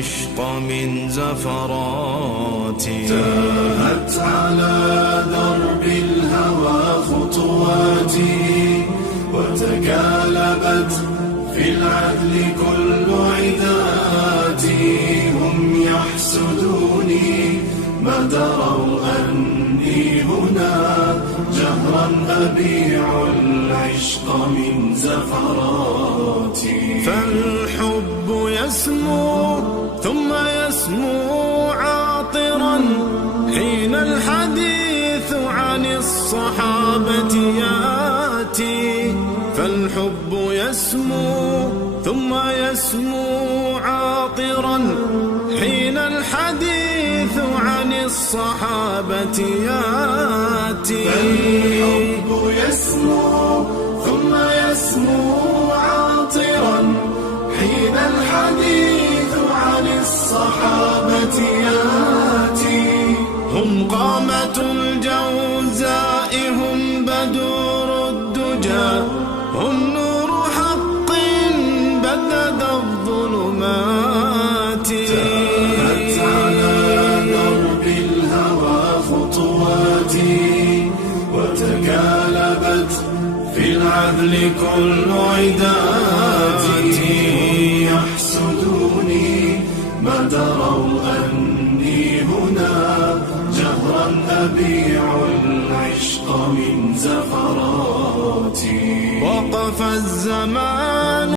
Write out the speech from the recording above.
العشق من زفراتي. تاهت على درب الهوى خطواتي، وتكالبت في العدل كل عداتي. هم يحسدوني ما دروا أني هنا، جهرا أبيع العشق من زفراتي. فالحب يسمو ثم يسمو عاطرا، حين الحديث عن الصحابة ياتي. فالحب يسمو ثم يسمو عاطرا، حين الحديث عن الصحابة ياتي. فالحب يسمو ثم يسمو عاطرا، حين الحديث عن الصحابة ياتي. هم قامة الجوزاء، هم بدور الدجى، هم نور حق بدد الظلمات. تاهت على درب الهوى خطواتي، وتكالبت في العدل كل عداتي. يحسدوني ما دروا أني هنا، جهرا أبيع العشق من زفراتي. وقف الزمان